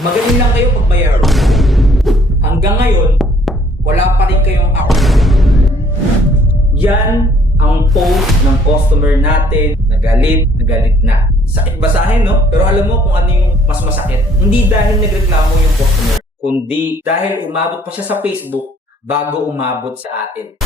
Magaling lang kayo pag mayroon. Hanggang ngayon, wala pa rin kayong ako. Yan ang post ng customer natin na galit na. Sakit basahin, no? Pero alam mo kung ano yung mas masakit? Hindi dahil nagreklamo yung customer, kundi dahil umabot pa siya sa Facebook bago umabot sa atin.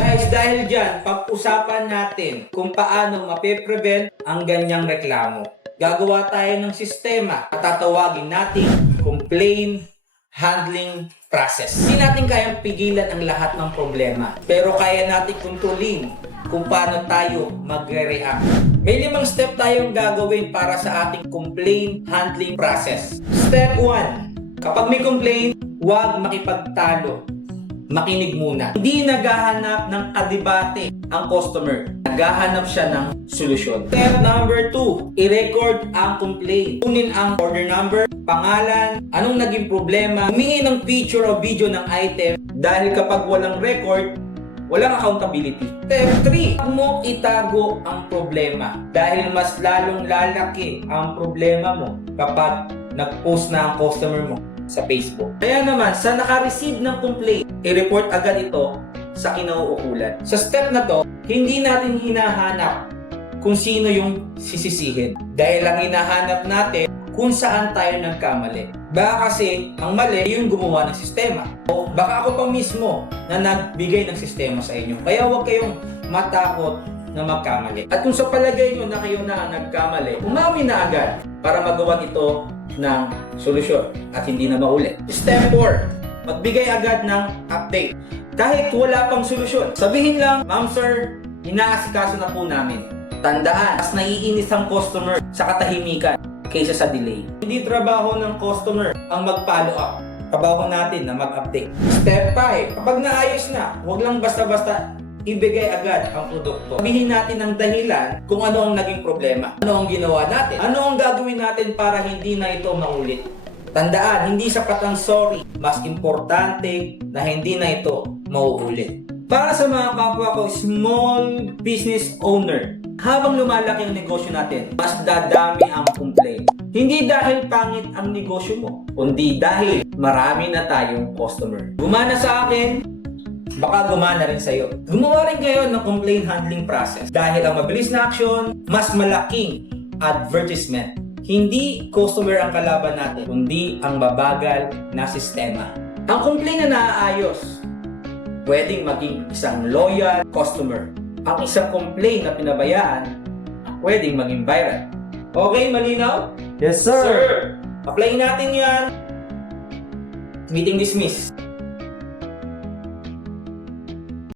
Guys, dahil dyan, pag-usapan natin kung paano mape-prevent ang ganyang reklamo. Gagawa tayo ng sistema at tatawagin natin complaint handling process. Hindi natin kayang pigilan ang lahat ng problema, pero kaya natin kontrolin kung paano tayo magre-react. May 5 step tayong gagawin para sa ating complaint handling process. Step 1. Kapag may complaint, huwag makipagtalo. Makinig muna. Hindi naghahanap ng kadebate ang customer. Naghahanap siya ng solusyon. Step number 2, i-record ang complaint. Kunin ang order number, pangalan, anong naging problema, humingi ng picture o video ng item dahil kapag walang record, walang accountability. Step 3, huwag mo itago ang problema dahil mas lalong lalaki ang problema mo kapag nag-post na ang customer mo sa Facebook. Kaya naman, sa naka-receive ng complaint, i-report agad ito sa kinauukulan. Sa step na to, hindi natin hinahanap kung sino yung sisisihin. Dahil lang hinahanap natin kung saan tayo nagkamali. Baka kasi, ang mali yung gumawa ng sistema. O baka ako pa mismo na nagbigay ng sistema sa inyo. Kaya huwag kayong matakot na magkamali. At kung sa palagay nyo na kayo na nagkamali, umawi na agad para magawa ito ng solusyon at hindi na maulit. Step 4, magbigay agad ng update. Kahit wala pang solusyon, sabihin lang, Ma'am Sir, inaasikaso na po namin. Tandaan, mas naiinis ang customer sa katahimikan kaysa sa delay. Hindi trabaho ng customer ang mag-follow up. Trabaho natin na mag-update. Step 5, kapag naayos na, huwag lang basta-basta ibigay agad ang produkto. Sabihin natin ang dahilan kung ano ang naging problema. Ano ang ginawa natin? Ano ang gagawin natin para hindi na ito maulit? Tandaan, hindi sapat ang sorry. Mas importante na hindi na ito mauulit. Para sa mga kapwa ko, small business owner, habang lumalaki ang negosyo natin, mas dadami ang complaint. Hindi dahil pangit ang negosyo mo, kundi dahil marami na tayong customer. Gumana sa akin, baka gumana rin sa'yo. Gumawa rin kayo ng complaint handling process dahil ang mabilis na action, mas malaking advertisement. Hindi customer ang kalaban natin, kundi ang mabagal na sistema. Ang complaint na naaayos, pwedeng maging isang loyal customer. Ang isang complaint na pinabayaan, pwedeng maging viral. Okay, malinaw? Yes, sir. Sir, apply natin yan. Meeting dismissed.